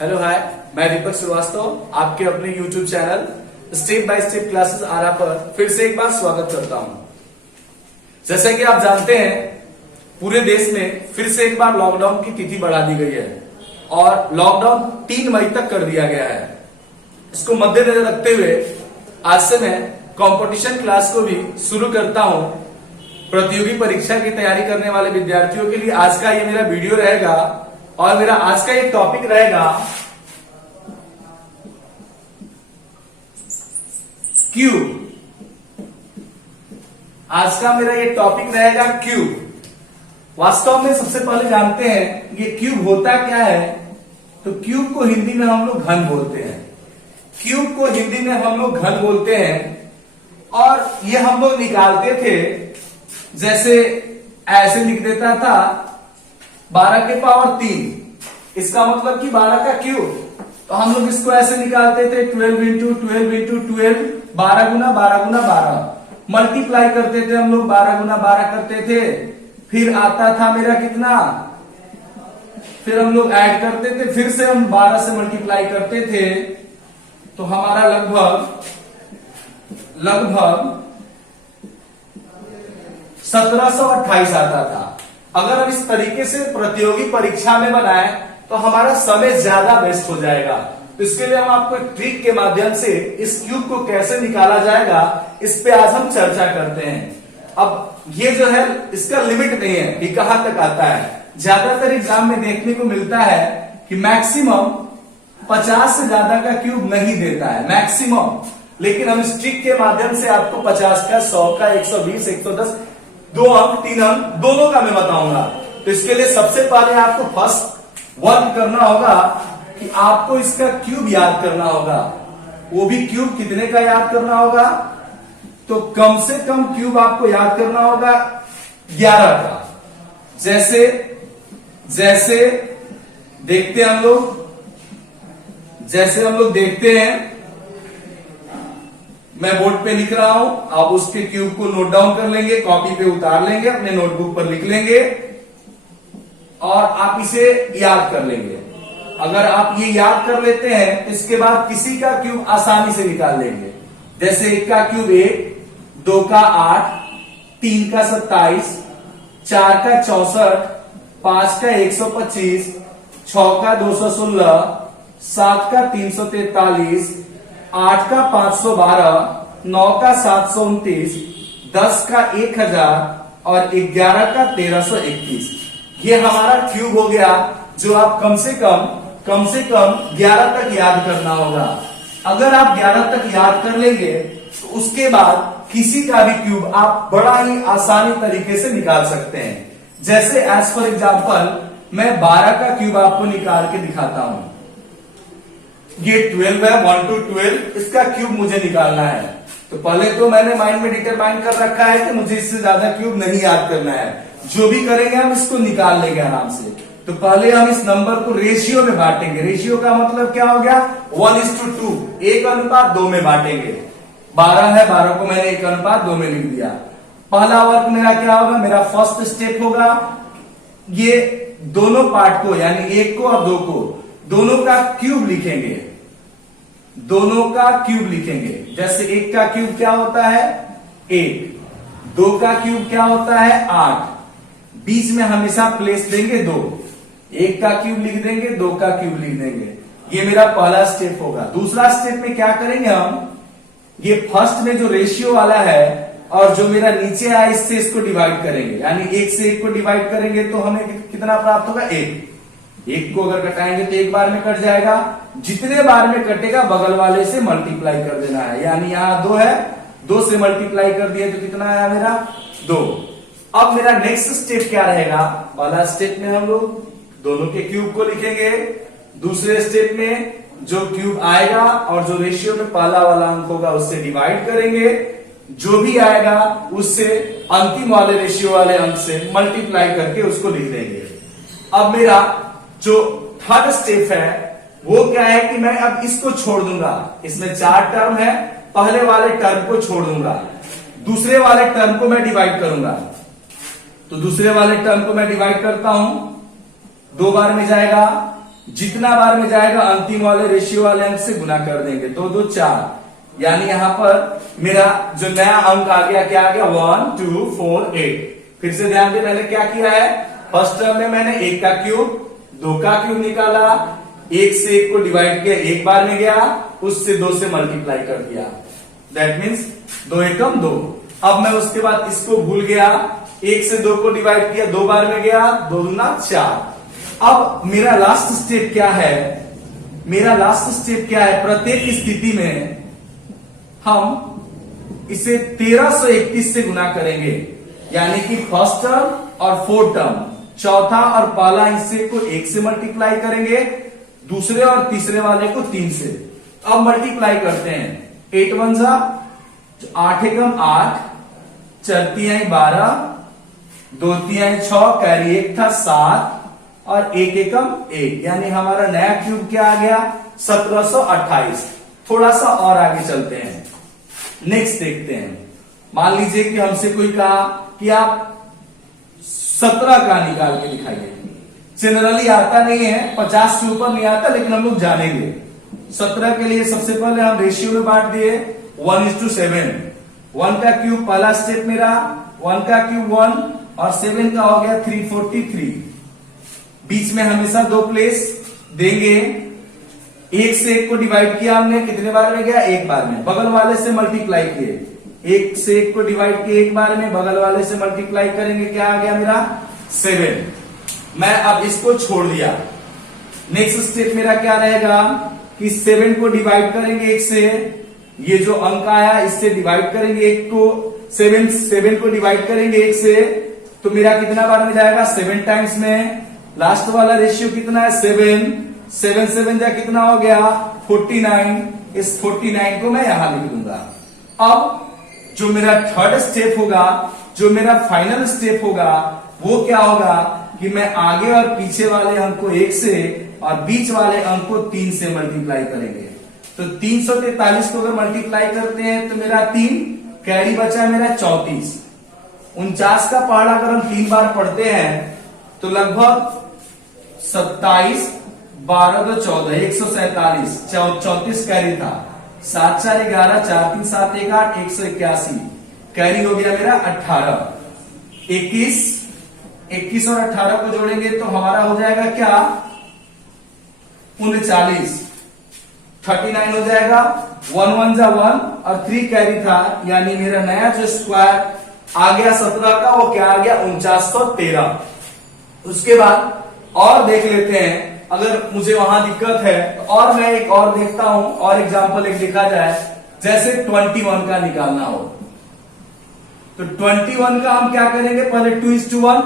Hello hi, मैं दीपक श्रीवास्तव आपके अपने YouTube channel step by step classes Ara पर फिर से एक बार स्वागत करता हूं। जैसे कि आप जानते हैं, पूरे देश में फिर से एक बार लॉकडाउन की तिथि बढ़ा दी गई है और लॉकडाउन 3 मई तक कर दिया गया है। इसको मद्देनजर रखते हुए आज से मैं कंपटीशन क्लास को भी शुरू करता हूं। प्रतियोगी परीक्षा की तैयारी करने वाले विद्यार्थियों के लिए आज का ये मेरा वीडियो रहेगा और मेरा आज का ये टॉपिक रहेगा क्यूब। आज का मेरा ये टॉपिक रहेगा क्यूब। वास्तव में सबसे पहले जानते हैं ये क्यूब होता क्या है। तो क्यूब को हिंदी में हम लोग घन बोलते हैं। क्यूब को हिंदी में हम लोग घन बोलते हैं और ये हम लोग निकालते थे, जैसे ऐसे लिख देता था 12 के पावर 3, इसका मतलब कि 12 का क्यूब। तो हम लोग इसको ऐसे निकालते थे 12 इंटू 12 इंटू 12, 12 गुना 12 गुना 12। मल्टीप्लाई करते थे हम लोग, 12 गुना 12 करते थे। फिर आता था मेरा कितना, फिर हम लोग ऐड करते थे, फिर से हम 12 से मल्टीप्लाई करते थे। तो हमारा लगभग 1728 आता था। अगर हम इस तरीके से प्रतियोगी परीक्षा में बनाए तो हमारा समय ज्यादा वेस्ट हो जाएगा। तो इसके लिए हम आपको एक ट्रिक के माध्यम से इस क्यूब को कैसे निकाला जाएगा, इस पे आज हम चर्चा करते हैं। अब ये जो है इसका लिमिट नहीं है कि कहां तक आता है। ज्यादातर एग्जाम में देखने को मिलता है कि मैक्सिमम 50 से ज्यादा का क्यूब नहीं देता है, मैक्सिमम। लेकिन हम इस ट्रिक के माध्यम से आपको 50 का, 100 का, 120, 110, 2 अंक 3 अंक दोनों का मैं बताऊंगा। तो इसके लिए सबसे पहले आपको फर्स्ट वर्क करना होगा कि आपको इसका क्यूब याद करना होगा। वो भी क्यूब कितने का याद करना होगा, तो कम से कम क्यूब आपको याद करना होगा 11 का। जैसे देखते हैं हम लोग, जैसे हम लोग देखते हैं, मैं बोर्ड पे लिख रहा हूं, आप उसके क्यूब को नोट डाउन कर लेंगे, कॉपी पे उतार लेंगे, अपने नोटबुक पर लिख लेंगे और आप इसे याद कर लेंगे। अगर आप ये याद कर लेते हैं तो इसके बाद किसी का क्यूब आसानी से निकाल लेंगे। जैसे 1 का क्यूब 1, 2 का 8, 3 का 27, 4 का 64, 5 का 125, 6 का 216, 7 का 343, 8 का 512, 9 का 729, 10 का 1000 और 11 का 1321। ये हमारा क्यूब हो गया, जो आप कम से कम 11 तक याद करना होगा। अगर आप 11 तक याद कर लेंगे तो उसके बाद किसी का भी क्यूब आप बड़ा ही आसानी तरीके से निकाल सकते हैं। जैसे एज फॉर एग्जाम्पल मैं 12 का क्यूब आपको निकाल के दिखाता हूं। ये 12 है, 1 to 12, इसका क्यूब मुझे निकालना है। तो पहले तो मैंने माइंड में डिटरमाइन कर रखा है कि मुझे इससे ज्यादा क्यूब नहीं याद करना है। जो भी करेंगे हम इसको निकाल लेंगे आराम से। तो पहले हम इस नंबर को रेशियो में बांटेंगे। रेशियो का मतलब क्या हो गया, 1:2, 1:2 में बांटेंगे। 12 है, 12 को मैंने 1:2 में लिख दिया। पहला वर्क मेरा क्या होगा, मेरा फर्स्ट स्टेप होगा, ये दोनों पार्ट को यानी 1 को और 2 को, दोनों का क्यूब लिखेंगे। दोनों का क्यूब लिखेंगे। जैसे 1 का क्यूब क्या होता है 1, 2 का क्यूब क्या होता है 8, बीच में हमेशा प्लेस देंगे 2, 1 का क्यूब लिख देंगे, 2 का क्यूब लिख देंगे। ये मेरा पहला स्टेप होगा। दूसरा स्टेप में क्या करेंगे हम, ये फर्स्ट में जो रेशियो वाला है और जो मेरा नीचे आया इससे इसको डिवाइड करेंगे, यानी 1 से 1 को डिवाइड करेंगे तो हमें कितना प्राप्त होगा 1 को अगर कटाएंगे तो एक बार में कट जाएगा। जितने बार में कटेगा बगल वाले से मल्टीप्लाई कर देना है, यानी यहां 2 है, 2 से मल्टीप्लाई कर दिया तो कितना आया मेरा 2। अब मेरा नेक्स्ट स्टेप क्या रहेगा, पहला स्टेप में हम लोग दोनों के क्यूब को लिखेंगे। दूसरे स्टेप में जो क्यूब आएगा और जो रेशियो में पहला वाला अंक होगा उससे डिवाइड करेंगे। जो भी आएगा उससे अंतिम वाले रेशियो वाले अंक से मल्टीप्लाई करके उसको लिख देंगे। अब मेरा जो थर्ड स्टेप है वो क्या है कि मैं अब इसको छोड़ दूंगा। इसमें 4 टर्म है, पहले वाले टर्म को छोड़ दूंगा, दूसरे वाले टर्म को मैं डिवाइड करूंगा। तो दूसरे वाले टर्म को मैं डिवाइड करता हूं, 2 बार में जाएगा, जितना बार में जाएगा अंतिम वाले रेशियो वाले अंक से गुना कर देंगे। 2 2 4, यानी यहां पर मेरा जो नया अंक आ गया, क्या आ गया, 1 2 4 8। फिर से ध्यान दे, मैंने क्या किया है, फर्स्ट टर्म में मैंने 1 का क्यूब 2 का क्यूब निकाला, 1 से 1 को डिवाइड किया, एक बार में गया, उससे 2 से मल्टीप्लाई कर दिया, दैट मीन्स 2 एकम 2। अब मैं उसके बाद इसको भूल गया, 1 से 2 को डिवाइड किया, 2 बार में गया, 2 दूना 4। अब मेरा लास्ट स्टेप क्या है, मेरा लास्ट स्टेप क्या है, प्रत्येक स्थिति में हम इसे 1331 से गुना करेंगे, यानी कि फर्स्ट टर्म और फोर्थ टर्म, चौथा और पहला हिस्से को 1 से मल्टीप्लाई करेंगे, दूसरे और तीसरे वाले को 3 से। अब मल्टीप्लाई करते हैं, 8 1 जा 8 एकम 8, 4 तिहाई 12, 2 तिहाई 6, कैरी 1 था 7 और 1 एकम 1, यानी हमारा नया क्यूब क्या आ गया, 1728। थोड़ा सा और आगे चलते हैं, नेक्स्ट देखते हैं। मान लीजिए कि हमसे कोई कहा कि आप 17 का निकाल के दिखाइए। जनरली आता नहीं है, 50 से ऊपर नहीं आता, लेकिन हम लोग जानेंगे। 17 के लिए सबसे पहले हम रेशियो में बांट दिए 1:7। 1 का क्यूब पहला स्टेप मेरा, 1 का क्यूब 1 और 7 का हो गया 343। बीच में हमेशा 2 प्लेस देंगे। 1 से 1 को डिवाइड किया हमने, कितने बार में गया, एक बार में, बगल वाले से मल्टीप्लाई किए, 1 से 1 को डिवाइड किए एक बार में, बगल वाले से मल्टीप्लाई करेंगे, क्या आ गया मेरा 7। मैं अब इसको छोड़ दिया। नेक्स्ट स्टेप मेरा क्या रहेगा कि 7 को डिवाइड करेंगे 1 से, ये जो अंक आया इससे डिवाइड करेंगे 1 को, 7 को डिवाइड करेंगे 1 से, तो मेरा कितना बार में जाएगा, 7 टाइम्स में। लास्ट वाला रेशियो कितना है, 7 7 जा कितना हो गया 49। इस 49 को मैं यहां लिख दूंगा। अब जो मेरा थर्ड स्टेप होगा, जो मेरा फाइनल स्टेप होगा, वो क्या होगा कि मैं आगे और पीछे वाले अंक को 1 से और बीच वाले अंक को 3 से मल्टीप्लाई करेंगे। तो 343 को अगर मल्टीप्लाई करते हैं तो मेरा 3, कैरी बचा मेरा 34। 49 का पहाड़ा अगर हम 3 बार पढ़ते हैं तो लगभग 27, 12 2 14, 147, 34 कैरी था, 7 4 11, 4 3 7 1 8, 181, कैरी हो गया मेरा 18। 21 और 18 को जोड़ेंगे तो हमारा हो जाएगा क्या, 39, 39 हो जाएगा। 1 1 जा 1 और 3 कैरी था, यानी मेरा नया जो स्क्वायर आ गया 17 का, वो क्या आ गया 4913। उसके बाद और देख लेते हैं, अगर मुझे वहां दिक्कत है तो और मैं एक और देखता हूं, और एग्जांपल एक देखा जाए, जैसे 21 का निकालना हो तो 21 का हम क्या करेंगे, पहले 2:1,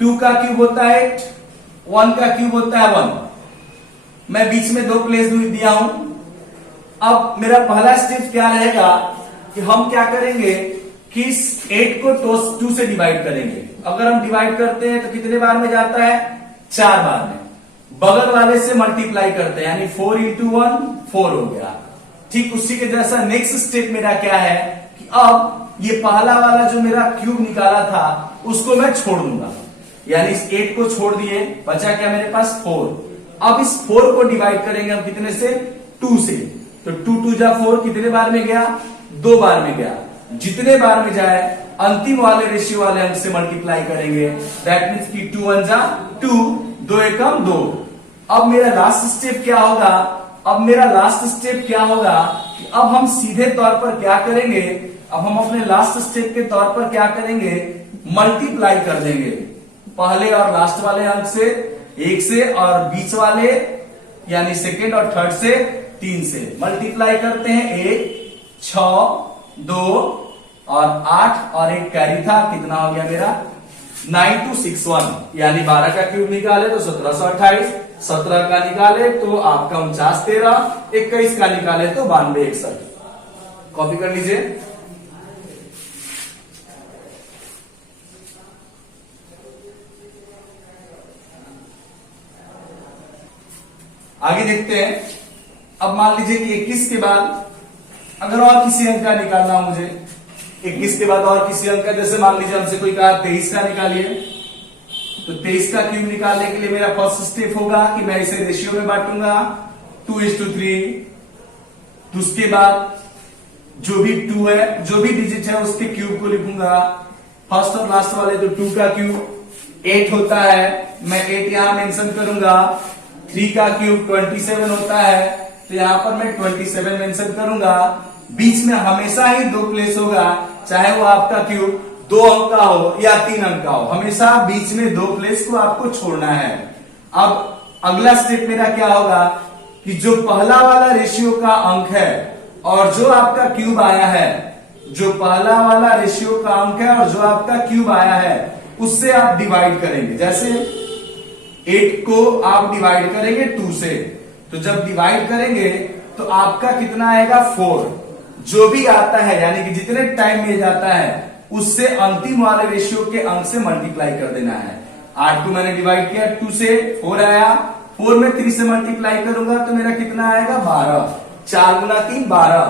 2 का क्यूब होता है 8, 1 का क्यूब होता है 1। मैं बीच में 2 प्लेस दिया हूं। अब मेरा पहला स्टेप क्या रहेगा कि हम क्या करेंगे कि इस 8 को 2 से डिवाइड करेंगे। अगर हम डिवाइड करते हैं तो कितने बार में जाता है, 4 बार में। बगल वाले से मल्टीप्लाई करते हैं, यानी 4 × 1 4 हो गया। ठीक उसी के जैसा नेक्स्ट स्टेप मेरा क्या है कि अब ये पहला वाला जो मेरा क्यूब निकाला था उसको मैं छोड़ दूंगा, यानी इस 8 को छोड़ दिए, बचा क्या मेरे पास 4। अब इस 4 को डिवाइड करेंगे हम कितने से, 2 से। तो 2 2 जा 4, कितने बार में गया, 2 बार में गया। जितने बार में जाए अंतिम वाले रेशियो वाले अंक से मल्टीप्लाई करेंगे, दैट मीन्स कि 2 1 जा 2, 2 एकम 2। अब मेरा लास्ट स्टेप क्या होगा, अब मेरा लास्ट स्टेप क्या होगा कि अब हम सीधे तौर पर क्या करेंगे, अब हम अपने लास्ट स्टेप के तौर पर क्या करेंगे, मल्टीप्लाई कर देंगे पहले और लास्ट वाले अंक से 1 से, और बीच वाले यानी सेकेंड और थर्ड से 3 से मल्टीप्लाई करते हैं। 1 6 2 और 8 और 1 कैरी था, कितना हो गया मेरा 9261, यानी 12 का क्यूब निकाले तो 1728, 17 का निकाले तो आपका 4913, 21 का निकाले तो 9261। कॉपी कर लीजिए। आगे देखते हैं। अब मान लीजिए कि 21 के बाद अगर और किसी अंक का निकालना हो मुझे, 21 के बाद और किसी अंक का, जैसे मान लीजिए हमसे कोई कहा 23 का निकालिए, तो 23 का क्यूब निकालने के लिए मेरा फर्स्ट स्टेप होगा कि मैं इसे रेशियो में बांटूंगा 2:3। तो उसके बाद जो भी 2 है, जो भी डिजिट है उसके क्यूब को लिखूंगा। फर्स्ट और लास्ट वाले तो 2 का क्यूब 8 होता है, मैं 8 यहां मेंशन करूंगा। 3 का क्यूब 27 होता है, तो यहां पर मैं 27 मेंशन करूंगा। बीच में हमेशा ही 2 प्लेस होगा, चाहे वो आपका क्यूब 2 अंक का हो या 3 अंक का हो, हमेशा बीच में 2 प्लेस को आपको छोड़ना है। अब अगला स्टेप मेरा क्या होगा कि जो पहला वाला रेशियो का अंक है और जो आपका क्यूब आया है, जो पहला वाला रेशियो का अंक है और जो आपका क्यूब आया है, उससे आप डिवाइड करेंगे। जैसे 8 को आप डिवाइड करेंगे 2 से, तो जब डिवाइड करेंगे तो आपका कितना आएगा 4। जो भी आता है यानी कि जितने टाइम में जाता है उससे अंतिम वाले रेशियो के अंक से मल्टीप्लाई कर देना है। 8 को मैंने डिवाइड किया 2 से, 4 आया। 4 में 3 से मल्टीप्लाई करूंगा तो मेरा कितना आएगा 12। 4 गुना 3 12।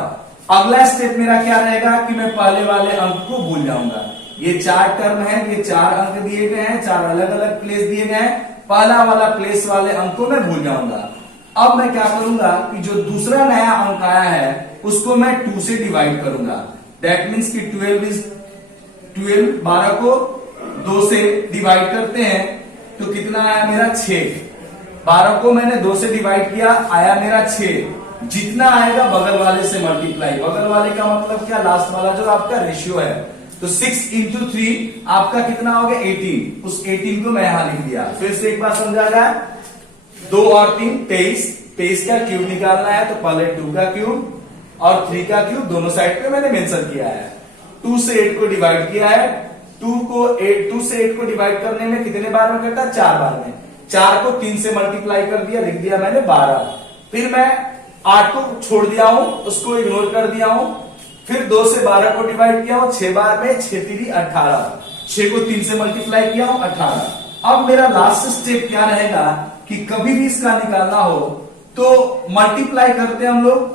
अगला स्टेप मेरा क्या रहेगा कि मैं पहले वाले अंक को भूल जाऊंगा। ये 4 टर्म है, ये 4 अंक दिए गए हैं, 4 अलग अलग प्लेस दिए गए हैं, पहला वाला प्लेस वाले अंक को मैं भूल जाऊंगा। अब मैं क्या करूंगा कि जो दूसरा नया अंक आया है उसको मैं 2 से डिवाइड करूंगा। दैट मीन्स कि 12 को 2 से डिवाइड करते हैं तो कितना आया मेरा 6। 12 को मैंने 2 से डिवाइड किया, आया मेरा 6। जितना आएगा बगल वाले से मल्टीप्लाई, बगल वाले का मतलब क्या, लास्ट वाला जो आपका रेशियो है। तो 6 into 3 आपका कितना हो गया 18। उस 18 को मैं यहां लिख दिया। फिर से एक बार समझा जाए, 2 और 3 23। 23 का क्यूब निकालना है तो पहले 2 का क्यूब और 3 का क्यूब दोनों साइड पे मैंने मेंशन किया है। 2 से 8 को डिवाइड किया है। 2 से 8 को डिवाइड करने में कितने बार में करता है 4 बार में। 4 को 3 से मल्टीप्लाई कर दिया, लिख दिया मैंने 12। फिर मैं 8 को छोड़ दिया हूं, उसको इग्नोर कर दिया हूं। फिर 2 से 12 को डिवाइड किया हूं 6 बार में, 6 3 18। 6 को 3 से मल्टीप्लाई किया हूं 18। अब मेरा लास्ट स्टेप क्या रहेगा कि कभी भी इसका निकालना हो तो मल्टीप्लाई करते हैं हम लोग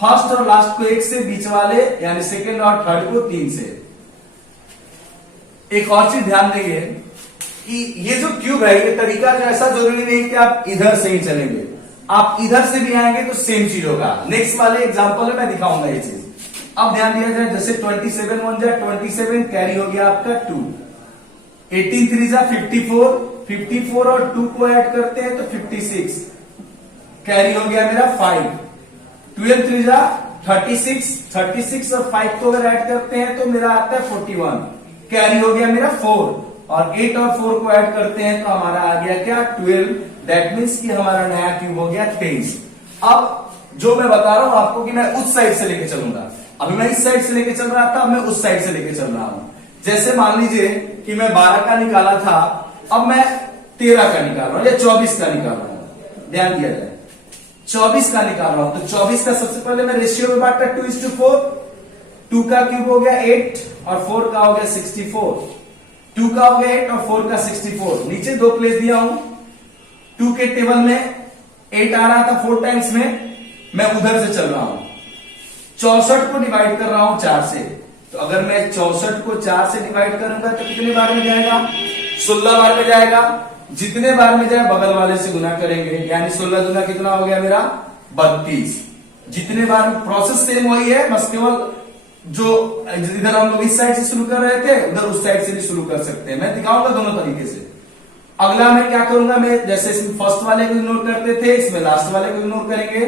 फर्स्ट और लास्ट को 1 से, बीच वाले यानी सेकेंड और थर्ड को 3 से। एक और चीज ध्यान देंगे कि ये जो क्यूब है, ये तरीका जो ऐसा जरूरी नहीं कि आप इधर से ही चलेंगे, आप इधर से भी आएंगे तो सेम चीज होगा। नेक्स्ट वाले एग्जांपल में मैं दिखाऊंगा ये चीज। अब ध्यान दिया जाए, जैसे 27 1 जा 27, कैरी हो गया आपका 2। 18 3 जा 54, 54 और 2 को ऐड करते हैं तो 56, कैरी हो गया मेरा 5। 12 3 जा 36, 36 और 5 को अगर ऐड करते हैं तो मेरा आता है 41, कैरी हो गया मेरा 4। और 8 और 4 को ऐड करते हैं तो हमारा आ गया क्या 12। दैट मीन्स कि हमारा नया क्यूब हो गया 23। अब जो मैं बता रहा हूं आपको कि मैं उस साइड से लेके चलूंगा। अभी मैं इस साइड से लेके चल रहा था, अब मैं उस साइड से लेके चल रहा हूं। जैसे मान लीजिए कि मैं 12 का निकाला था, अब मैं 13 का निकाल रहा हूं या 24 का निकाल रहा हूं। ध्यान दिया जाए, 24 का निकाल रहा हूं तो 24 का सबसे पहले मैं रेशियो में बांटा 2:4। 2 का क्यूब हो गया 8 और 4 का हो गया 64। 2 का हो गया 8 और 4 का 64। नीचे 2 प्लेस दिया हूं। 2 के टेबल में 8 आ रहा था 4 टाइम्स में, मैं उधर से चल रहा हूं। 64 को डिवाइड कर रहा हूं 4 से, तो अगर मैं 64 को 4 से डिवाइड करूंगा तो कितने बार में जाएगा 16 बार में जाएगा। जितने बार में जाए बगल वाले से गुना करेंगे, यानी 16 गुना कितना हो गया मेरा 32। जितने बार प्रोसेस सेम वही है, बस केवल जो इधर हम लोग इस साइड से शुरू कर रहे थे उधर उस साइड से भी शुरू कर सकते हैं। मैं दिखाऊंगा दोनों तरीके से। अगला मैं क्या करूंगा, मैं जैसे इसमें फर्स्ट वाले को इग्नोर करते थे, इसमें लास्ट वाले को इग्नोर करेंगे।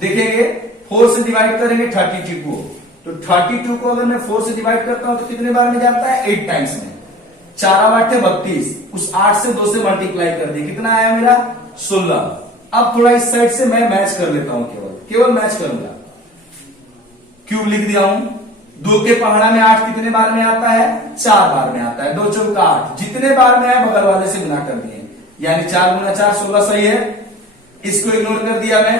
देखेंगे 4 से डिवाइड करेंगे 32 को, तो 32 को अगर मैं 4 से डिवाइड करता हूं तो कितने बार में जाता है 8 टाइम्स में। 4 8 थे 32, उस 8 से 2 से मल्टीप्लाई कर दिया, कितना आया मेरा 16। अब थोड़ा इस साइड से मैं मैच कर लेता हूं, केवल मैच करूंगा। क्यूब लिख दिया हूं। 2 के पहाड़ा में 8 कितने बार में आता है 4 बार में आता है। 2 चौका 8, जितने बार में आया बगल वाले से गुना कर दिए, यानी 4 गुना 4 16 सही है। इसको इग्नोर कर दिया मैं।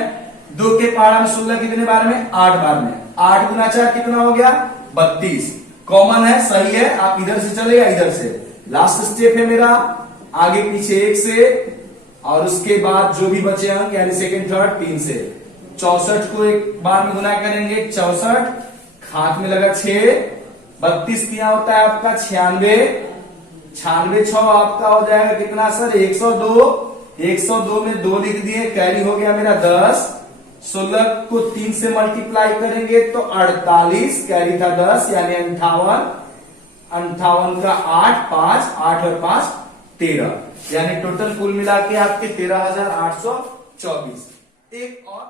2 के पहाड़ा में 16 कितने बार में 8 बार में। 8 गुना 4 कितना हो गया 32। कॉमन है, सही है, आप इधर से चले या इधर से। लास्ट स्टेप है मेरा आगे पीछे 1 से, और उसके बाद जो भी बचे अंक यानी सेकेंड थर्ड 3 से। 64 को एक बार में गुना करेंगे 64, हाथ में लगा 6, 32 क्या होता है आपका 96, 96 आपका हो जाएगा कितना सर 102। 102 में 2 लिख दिए, कैरी हो गया मेरा 10। 16 को 3 से मल्टीप्लाई करेंगे तो 48, कैरी था 10 यानी 58। 58 का 8, 5, 8 और 5 13, यानी टोटल कुल मिला के आपके 13,824। एक और